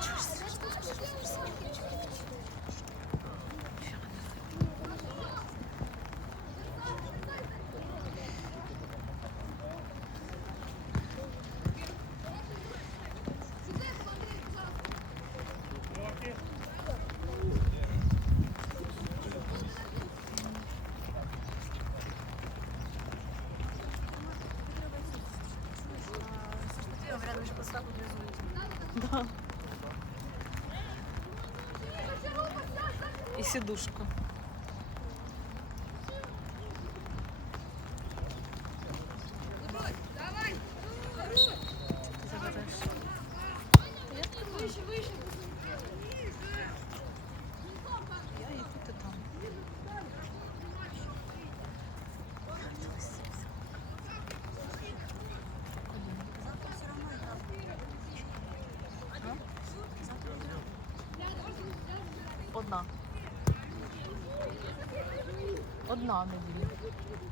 Чушь, чушь, чушь, чушь. отак от. Да. І сідушку. Иди, иди, иди,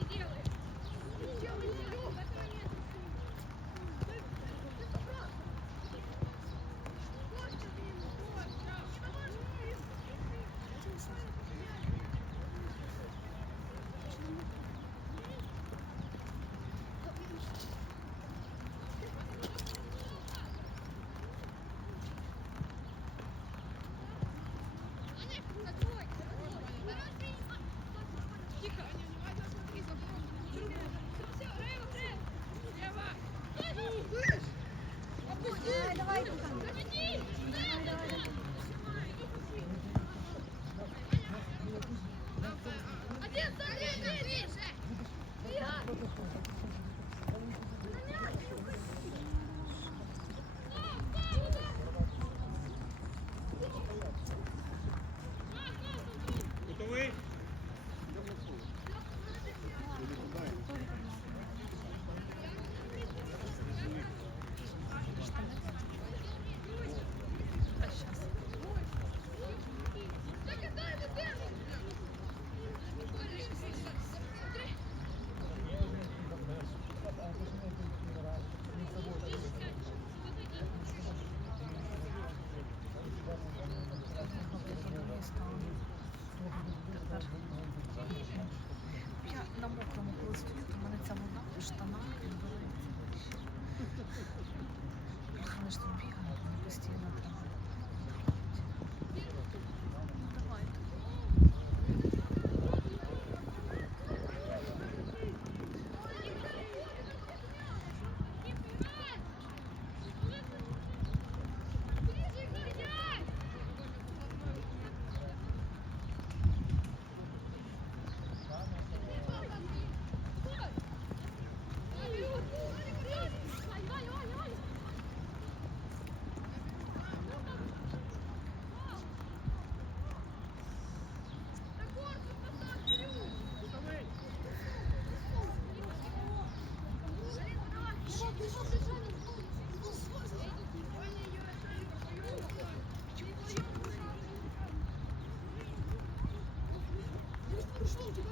иди, иди, Düştün ki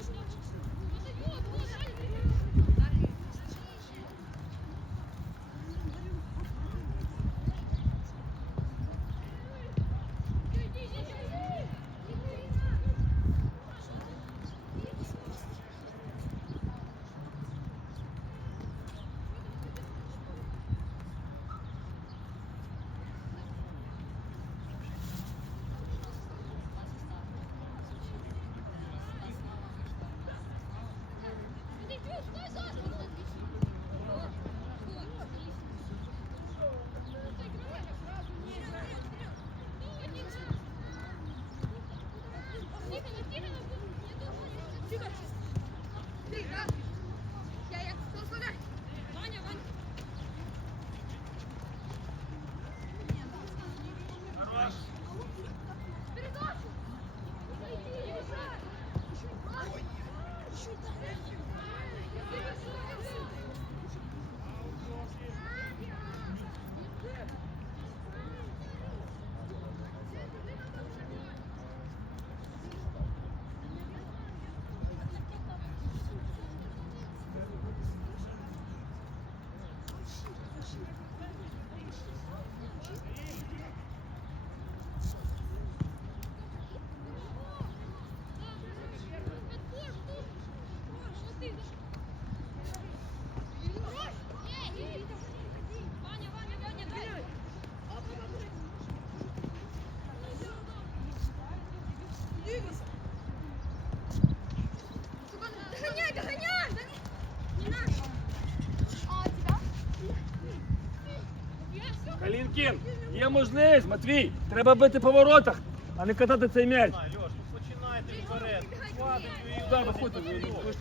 Калінкін, є можливість, Матвій. Треба бити по воротах, а не катати цей м'яч. Льош, ну починайте вперед. Хватить ви Куди виходите? Ви ж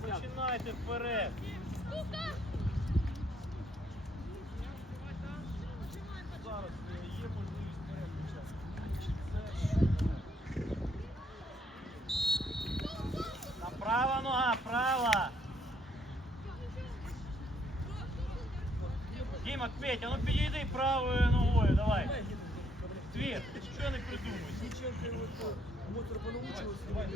починайте вперед. Зараз е, є можливість вперед почати. Там права нога, права. Діма, Петя, ну підійди правою ногою, давай. Твір, ти що не Давай,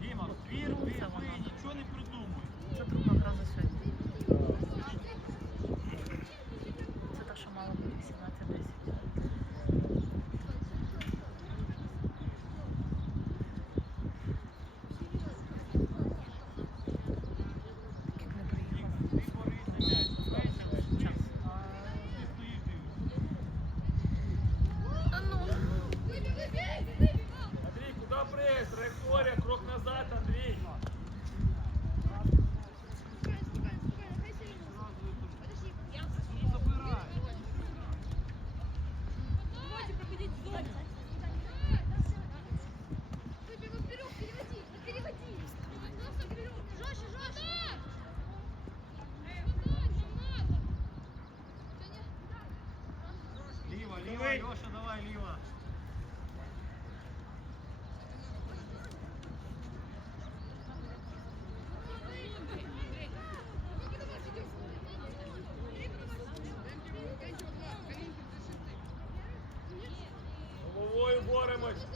Діма, твір, ви, ви нічого не придумуєте. Це друга гра за сьогодні. Це та, що мало бути 18-10. Як не приїхав. Ти борися м'яч, менше лише час. А ти стоїш дивишся. Та ну. Андрій, куди прес? Траєкторія, крок назад, Андрій. Давайте проходить в зону. Выбегай вперед, переводи, ну переводи. Жестче, жестче. Ліва, ліва, Льоша, давай, ліва. Головою боремось.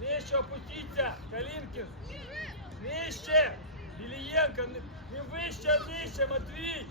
Нижче опустіться, Калінкін. Нижче. Білієнко, не вище, а нижче, Матвій.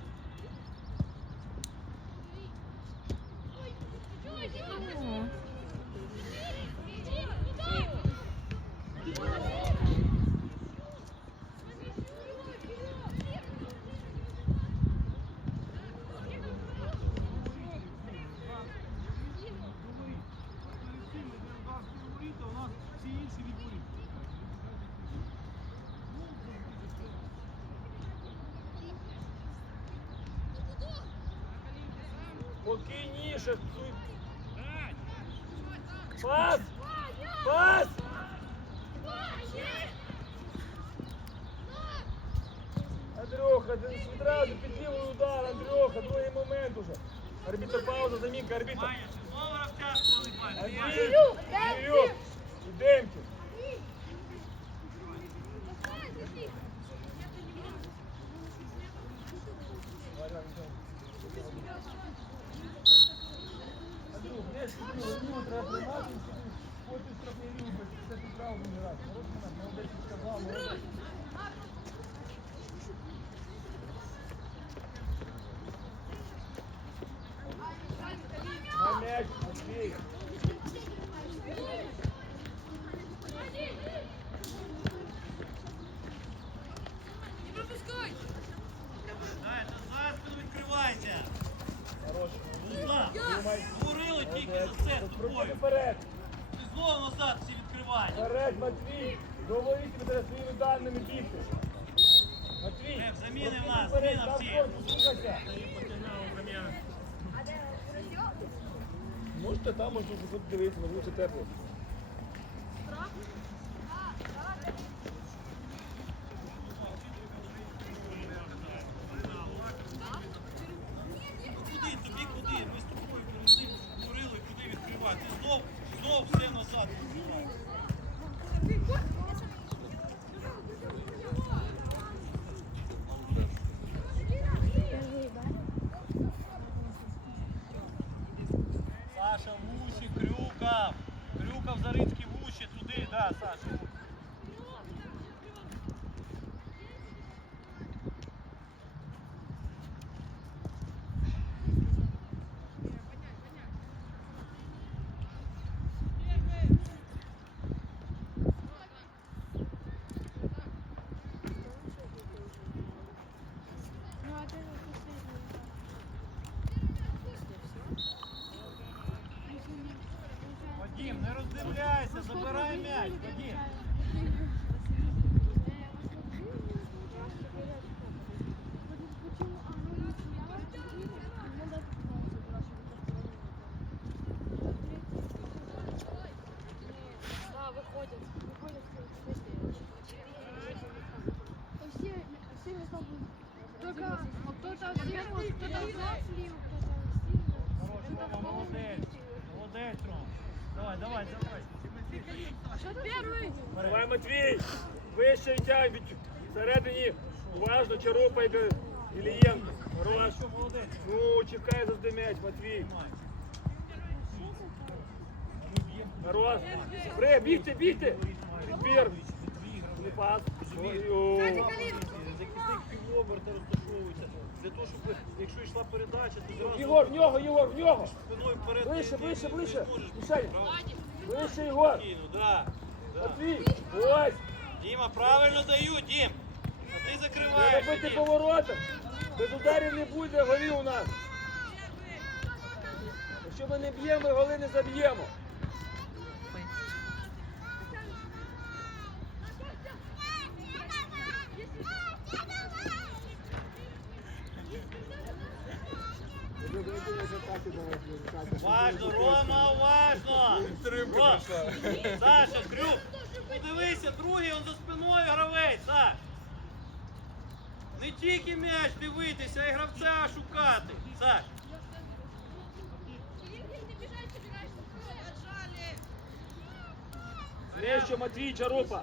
Спокійніше. Суй. Пас! Пас! Андрюха, ти відразу під лівий удар, Андрюха, другий момент уже. Арбітр пауза, замінка, арбітр. Маня, ти знову розтяжку не бачиш. Андрій, Говорили тільки за це Проходь тобою. Ти знову назад всі відкривання. Вперед, Матвій. Говоріть тебе своїми даними діти. Матвій. Е, заміни в нас, вперед, зміна всі. слухайся. Можете там, можете тут дивитися, може лучше тепло. Куди Розслабляйся, забирай м'яч, беги. Вище від всередині. Уважно, Чарупа і Ілієнко. Хорош. Ну, чекай завжди м'яч, Матвій. Хорош. При, бігти, бігти. Підбір. Не пас. Захисник півоберта розташовується. Для того, щоб якщо йшла передача, то зразу Єгор, в нього, Єгор, в нього. спиною вперед. Ближче, ближче, ближче. правда? Вище, Єгор. Спокійно, да. Матвій, ось. Діма, правильно даю, Дім. А ти закриваєш. Треба бити Дім. поворотом. Без ударів не буде голів у нас. Якщо ми не б'ємо, голи не заб'ємо. Уважно, Рома, уважно. Ром. Саша, Крюк, подивися, другий он за спиною гравець, Саш. Не тільки м'яч дивитися, а й гравця шукати. Саш. Нижче Матвій Чарупа.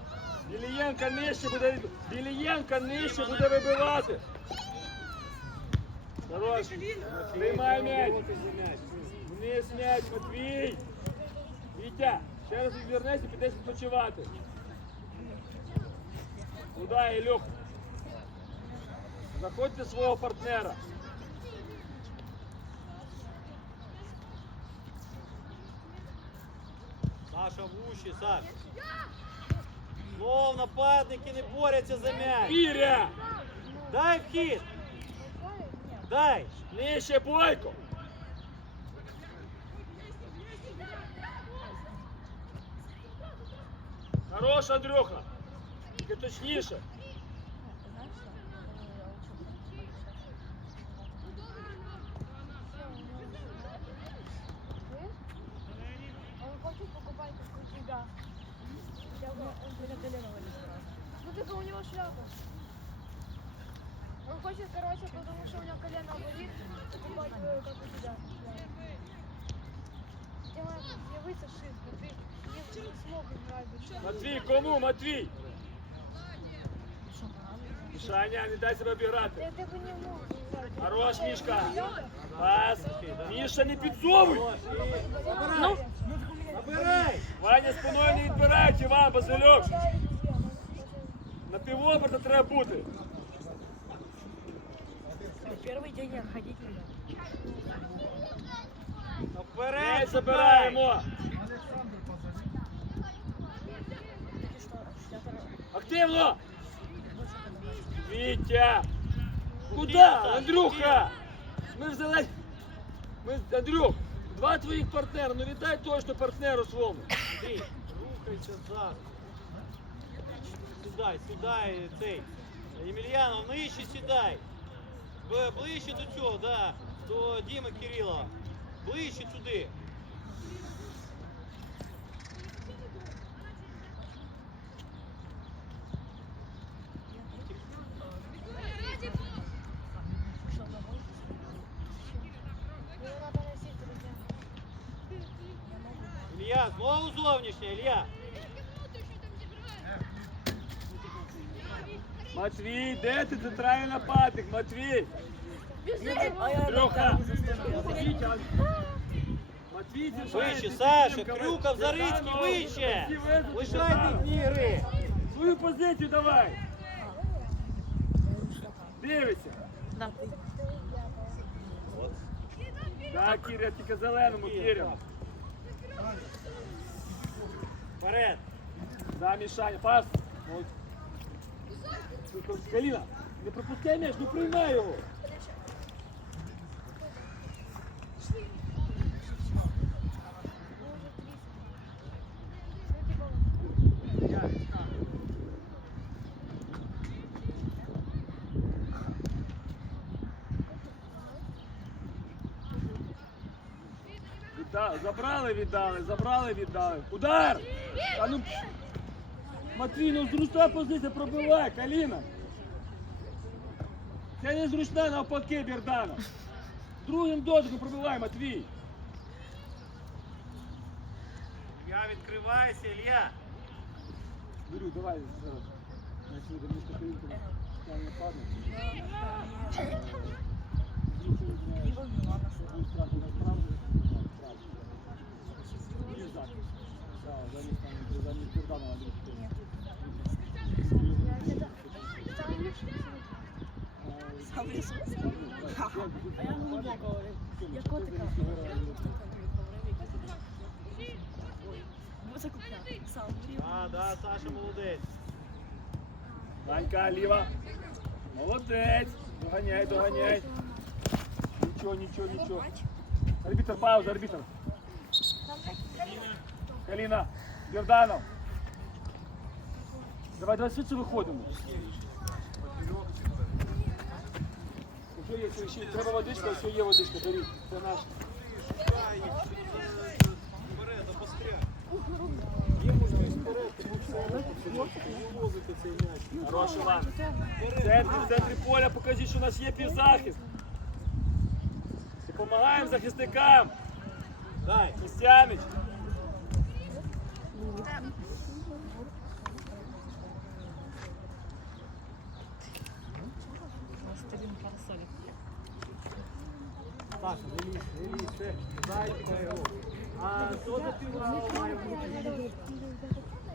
Білієнка нижче буде. Білієнка нижче буде вибивати. Хорош. Приймай м'яч. Вниз м'яч, Матвій. Вітя, ще раз відвернешся, підеш відпочивати. Куда, Ілюх? Заходьте свого партнера. Саша в уші, Саш. Знов нападники не борються за м'яч. Іря! Дай вхід. Дай. Нижче Бойко! Хорош, Андрюха! Тільки точніше. дай себе обіграти. Ты, ты бы не мог играть. Хорош, Мішка. Пас. Міша, не підсовуй. Ну, Набирай. Ваня спиною не відбирають, Іван Базилюк. На півоберта треба бути. Первый день ходить нельзя. Наперед. М'яч шукай. забираємо. Активно! Вітя! Куда? Андрюха! Ми взяли. Ми... Андрюх, два твоїх партнера, ну віддай точно партнеру своєму. Андрій, рухайся зараз. Сідай, сідай цей. Емельянов, нижче сідай. Ближче до цього, да. До Діми Кирилова. Ближче сюди. Матвій, де ти центральний нападник? Матвій! А я Андрюха! Вітя! Матвій, центральний, Вище, ти Саша, підтримка. Крюков, Зарицький, Богданов, вище. всі везуть, Лишайте Богданов. їхні гри. Свою позицію давай! Дивися! Да, ты. Так, Кіря, тільки зеленому, Кіря. Вперед. Да, Мішаня, пас. От. Не пропускай м'яч, ну приймай його! Забрали, віддали, забрали, віддали. Удар! А ну... Матвій, ну позиція, пробивай, Каліна! Це не зручна навпаки, Берданов. Другим дотиком пробивай, Матвій. Я відкривайся, Ілля. Беру, давай зараз. Начну до міста Калінка. Там не падає. Ліва вела нас. Будет страшно А я глибоко. Я котика. Бо закупляв. Сам вирів. А, да, Саша молодець. Ванька, ліва. Молодець. Доганяй, доганяй. Нічого, нічого, нічого. Арбітр, пауза, арбітр. Каліна, Берданов. Давай, давай швидше виходимо. Якщо є, ще треба водичка, якщо є водичка, беріть. Це наш. Бери, запостря. Хороший Іван. В центрі, в центрі поля покажіть, що у нас є півзахист. Допомагаємо захисникам. Дай. Містямич. Сторін парасолі. Саша, не лізь, не лізь, це зайчика його. А що за півграва має бути?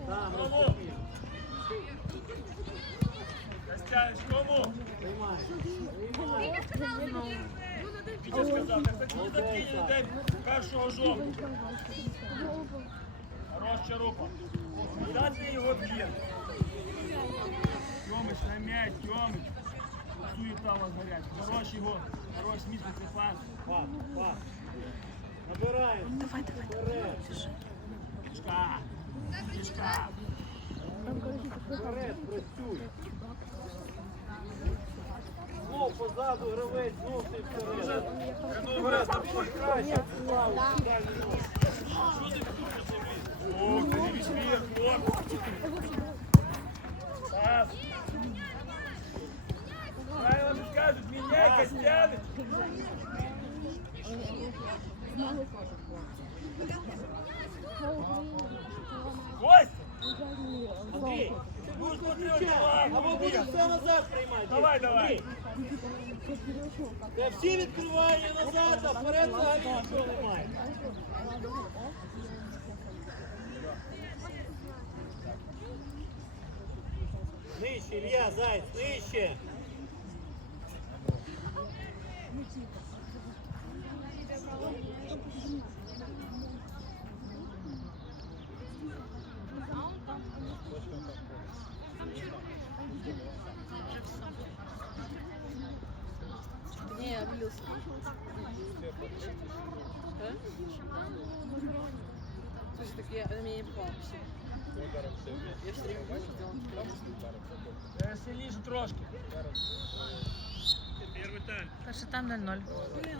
Там, розпокій. Містямич, кому? Приймай. Вітя сказав, так закинь, закинь, день першого жовтня. Хорош Чарупа. Куда його б'є? Тьомич, на м'яч, Тьомич. Суєта у вас горять. Хорош його, хорош місце, це пас. Пас, пас. Набираємо. Давай, давай. Вперед. Кішка. Кішка. Вперед, працюй. Знов позаду гравець, знов ти вперед. Вперед, тобі краще. Справа, дальній нос. О, ти не візьмір, хлопці. Пас. Правильно кажуть, міняй Костянич. Костя, Андрій, ти будеш проти або буде все назад приймай. Давай, давай. Де всі відкриває назад, а вперед взагалі нічого немає. Нижче, Ілья, зайць, нижче.